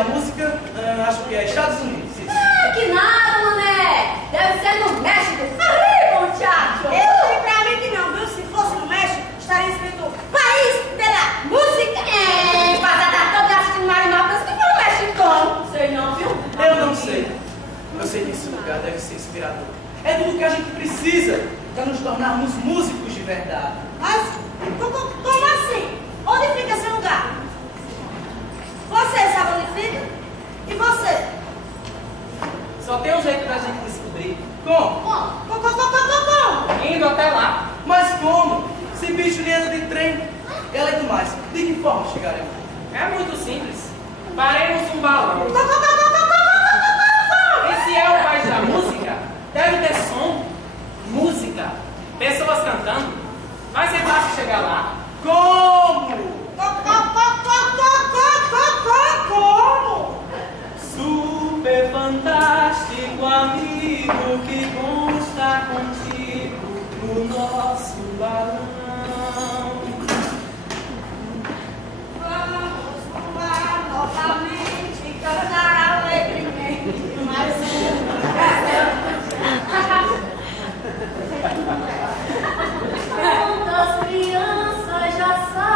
a música, acho que é Estados Unidos. Isso. Que nada, mané! Deve ser no México. Arriba, muchacho! Eu sei pra mim que não, viu? Se fosse no México, estaria escrito País de la Música. Passada toda assistindo Marinópolis que foi mexicano. Sei não, viu? Eu não sei. Eu sei que esse lugar deve ser inspirador. É tudo que a gente precisa para nos tornarmos músicos de verdade. Mas, como assim? Onde fica esse lugar? Você sabe onde fica? E você? Só tem um jeito da gente descobrir. Como? Como? Indo até lá. Mas como? Se bicho nem anda de trem. E além do mais, de que forma chegaremos? É muito simples. Faremos um balão. Esse é o país da música. Deve ter som, música, pessoas cantando. Vai ser fácil chegar lá. Como? Como? Super fantástico amigo que bom estar contigo no nosso balão. Vamos voar novamente, cantar alegremente, mais Quantas crianças já sabem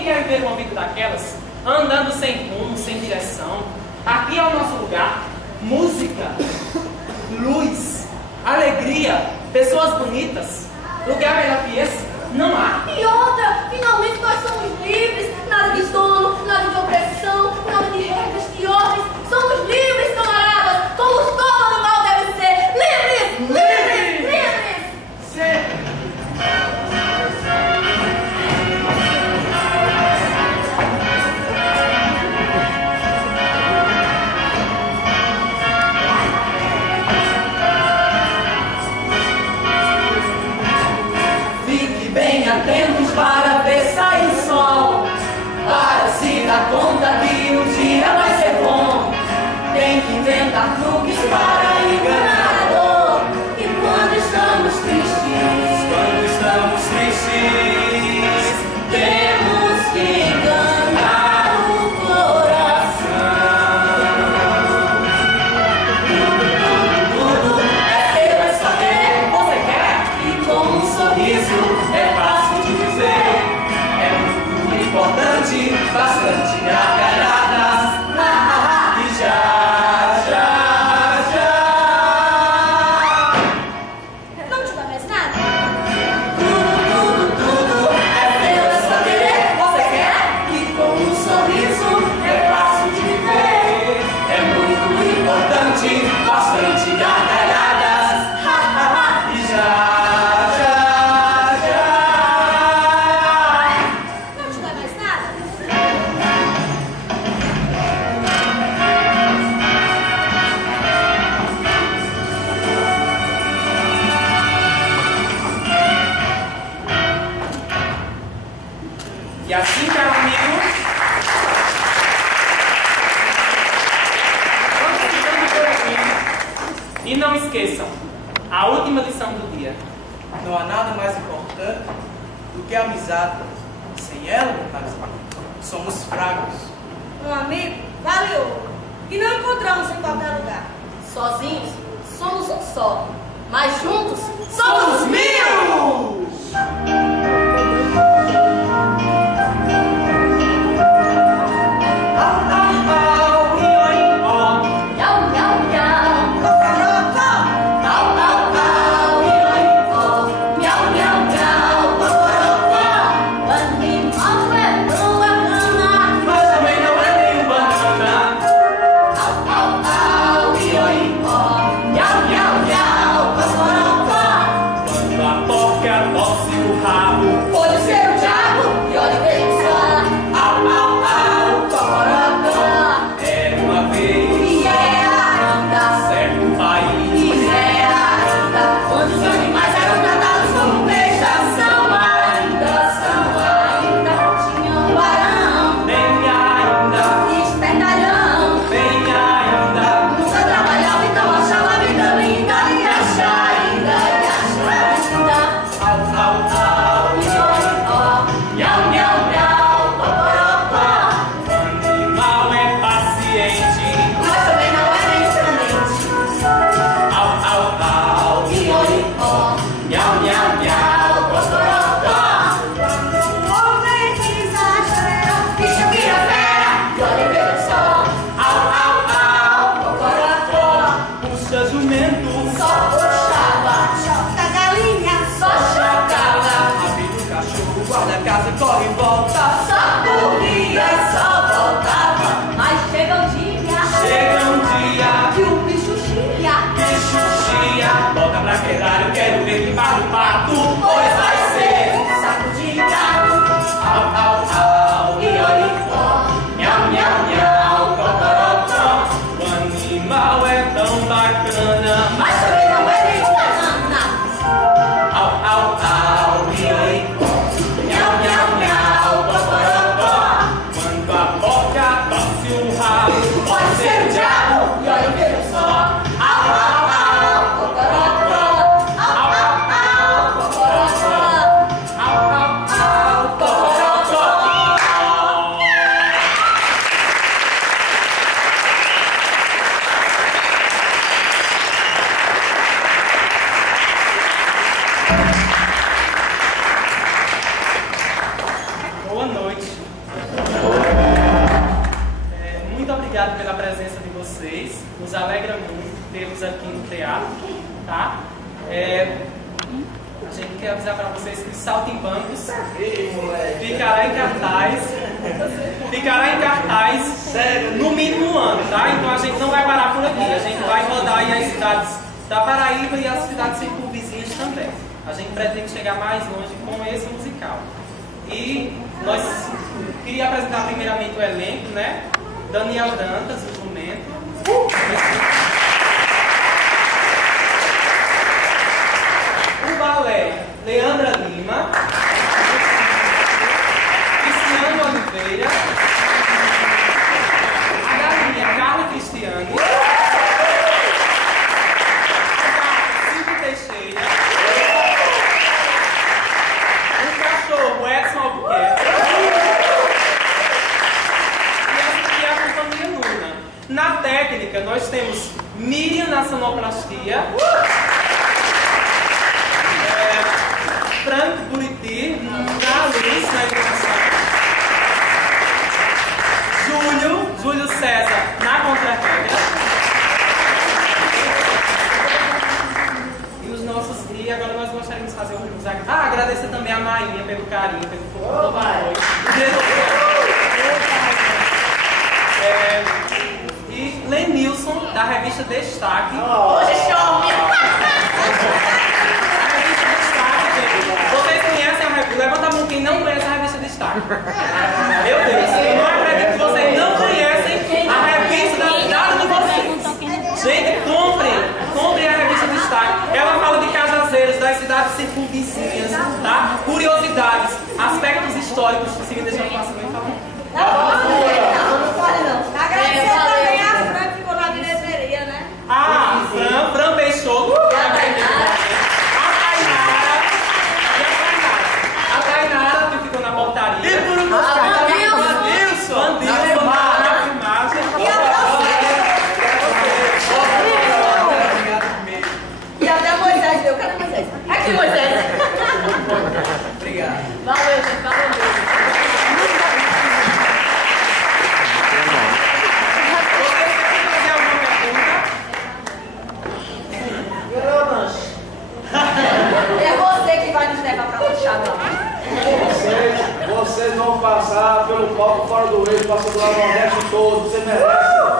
Ninguém quer viver uma vida daquelas, andando sem rumo, sem direção. Aqui é o nosso lugar. Música, luz, alegria, pessoas bonitas. Lugar melhor que esse não há. E outra, finalmente nós somos livres. Nada de dono, nada de opressão, nada de regras, de ordens. Somos livres, camaradas. Como todo animal deve ser. Livres! Livres! Livres! Sempre. Bem atentos para ver sair o sol, para se dar conta que o dia vai ser bom. Tem que inventar truques para enganar a dor. E quando estamos tristes, temos que enganar o coração. Tudo é seu, é só querer, você quer. E com um sorriso é fácil de dizer, é muito importante, bastante gargalhadas, e já. Não te dá mais nada? Tudo é seu, é só querer, você quer? E com um sorriso é fácil de viver, é muito importante, bastante gargalhadas, e já. Não te dá mais nada? E assim, caro amigo, vamos ficando por aqui. E não esqueçam, a última lição do dia. Não há nada mais importante do que a amizade. Sem ela, meu caro amigo, somos fracos. Um amigo vale ouro. E não encontramos em qualquer lugar. Sozinhos, somos um só. Mas juntos, Somos mil! Miau, miau, miau. Au, au, au, Miau, miau, miau. Animal é boa cana. mas também não é nenhum banana. Au, au, au. Miau, miau, miau. Quando a porca tosse o rato Muito obrigado pela presença de vocês. Nos alegra muito tê-los aqui no teatro, tá? A gente quer avisar para vocês que o Saltimbancos ficará em cartaz no mínimo um ano, tá? Então a gente não vai parar por aqui. A gente vai rodar aí as cidades da Paraíba e as cidades circunvizinhas também. A gente pretende chegar mais longe com esse musical. E nós queria apresentar primeiramente o elenco, né? Daniel Dantas, o jumento. O balé, Leandra Lima. Cristiano Oliveira. A galinha, Carla Cristiane. A gata, Silvio Teixeira. O cachorro, Edson Albuquerque. Na técnica, nós temos Miriam na sonoplastia, Frank Buriti na luz, na iluminação, Júlio César na contra-regra, e agora nós gostaríamos de fazer agradecer também a Marinha pelo carinho, pelo apoio. E Lenilson, da revista Destaque. Hoje chove! A revista Destaque, gente. Vocês conhecem a revista? Levanta a mão quem não conhece a revista Destaque. Meu Deus, eu não acredito que vocês não conhecem a revista da cidade de vocês. Gente, comprem a revista Destaque. Ela fala de Cajazeiras, das cidades circunvizinhas, tá? Curiosidades, aspectos históricos. Se me deixar passar bem falando. Não pode não. Agradecer também a Fran que ficou na bilheteria, né? Fran Peixoto. A Tainara que ficou na portaria. E por um Vandilson na filmagem. E até Moisés deu. Cadê Moisés? Aqui, Moisés. Obrigado. Valeu, gente. Valeu mesmo. É você que vai nos levar pra lanchar, Vocês vão passar pelo palco fora do eixo, passando lá no Nordeste todo, você merece.